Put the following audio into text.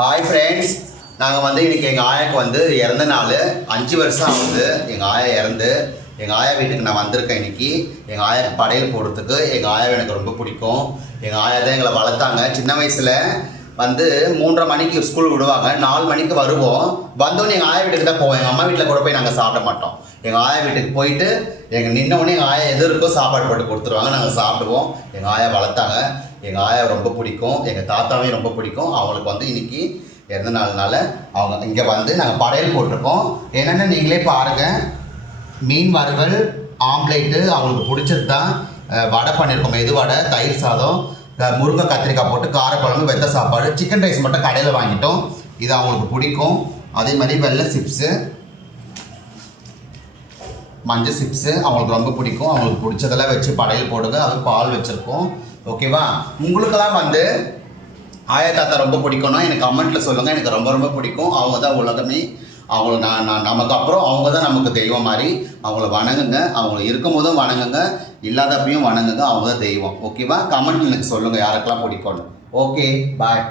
Hi friends, நாங்கள் இன்றைக்கி எங்கள் ஆயாவுக்கு இறந்த நாள் 5 வருஷம் ஆகுது. எங்கள் ஆயா இறந்து எங்கள் ஆயா வீட்டுக்கு நான் வந்திருக்கேன். இன்றைக்கி எங்கள் ஆயாவுக்கு படையல் போடுறதுக்கு. எங்கள் ஆயாவை எனக்கு ரொம்ப பிடிக்கும். எங்கள் ஆயா தான் எங்களை வளர்த்தாங்க. சின்ன வயசில் 3:30 மணிக்கு ஸ்கூல் விடுவாங்க, 4 மணிக்கு வருவோம். வந்தோடனே எங்கள் ஆயா வீட்டுக்கு தான் போவோம். எங்கள் அம்மா வீட்டில் கூட போய் நாங்கள் சாப்பிட மாட்டோம். எங்கள் ஆயா வீட்டுக்கு போயிட்டு நின்னவுடனே எங்கள் ஆயா எது இருக்கோ சாப்பாடு போட்டு கொடுத்துருவாங்க, நாங்கள் சாப்பிடுவோம். எங்கள் ஆயா வளர்த்தாங்க. எங்கள் ஆயா ரொம்ப பிடிக்கும். எங்கள் தாத்தாவையும் ரொம்ப பிடிக்கும். அவங்களுக்கு இன்றைக்கி இறந்த நாள்னால அவங்க இங்கே நாங்கள் படையல் போட்டிருக்கோம். என்னென்ன நீங்களே பாருங்கள். மீன் வறுவல், ஆம்லேட்டு, அவங்களுக்கு பிடிச்சது தான். வடை பண்ணியிருக்கோம், மெது வடை, தயிர் சாதம், முருங்கை கத்திரிக்காய் போட்டு காரக்குழம்பு, வெத்த சாப்பாடு, சிக்கன் ரைஸ் மட்டும் கடையில் வாங்கிட்டோம். இது அவங்களுக்கு பிடிக்கும். அதே மாதிரி வெள்ளை சிப்ஸு, மஞ்சள் சிப்ஸு அவங்களுக்கு ரொம்ப பிடிக்கும். அவங்களுக்கு பிடிச்சதெல்லாம் வச்சு படையல் போடுங்க. அது பால் வச்சுருக்கோம். ஓகேவா? உங்களுக்கெல்லாம் ஆயா தாத்தா ரொம்ப பிடிக்கும்னா எனக்கு கமெண்ட்டில் சொல்லுங்கள். எனக்கு ரொம்ப ரொம்ப பிடிக்கும். அவங்க தான் உலகமே. அவங்கள நான் நமக்கு அப்புறம் அவங்க தான் நமக்கு தெய்வம் மாதிரி. அவங்கள வணங்குங்க. அவங்கள இருக்கும் போதும் வணங்குங்க, இல்லாதப்பையும் வணங்குங்க. அவங்க தான் தெய்வம். ஓகேவா? கமெண்ட் எனக்கு சொல்லுங்கள் யாருக்கெல்லாம் பிடிக்கும்னு. ஓகே, பாய்.